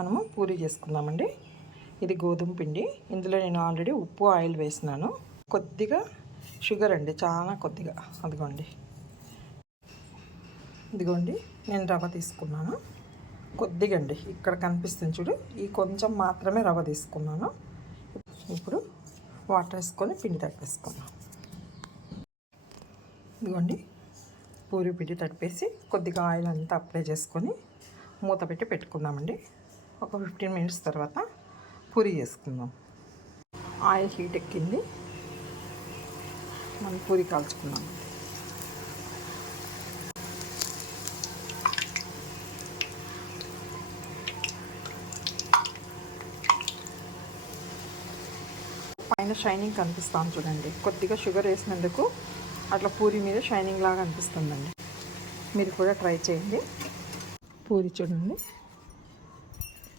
మనము పూరి చేసుకుందామండి. ఇది గోధుమ పిండి. ఇందులో నేను ఆల్రెడీ ఉప్పు ఆయిల్ వేసినాను. కొద్దిగా షుగర్ అండి చాలా కొద్దిగా. అదిగోండి. ఇదిగోండి నేను రవ్వ తీసుకున్నాను. కొద్దిగా అండి ఇక్కడ కనిపిస్తుంది చూడు. ఈ కొంచెం మాత్రమే రవ్వ తీసుకున్నాను. ఇప్పుడు వాటర్ వేసుకొని పిండి తట్టేసుకున్నాను ఇదిగోండి పూరి పిండి తడిపేసి కొద్దిగా ఆయిల్ అంతా అప్లై చేసుకొని మూత పెట్టి పెట్టుకుందామండి. ఒక ఫిఫ్టీన్ మినిట్స్ తర్వాత పూరి చేసుకుందాం. ఆయిల్ హీట్ ఎక్కింది. మనం పూరి కాల్చుకుందాం. పైన షైనింగ్ కనిపిస్తాను చూడండి. కొద్దిగా షుగర్ వేసినందుకు అట్లా పూరి మీద షైనింగ్ లాగా అనిపిస్తుందండి. మీరు కూడా ట్రై చేయండి. పూరి చూడండి.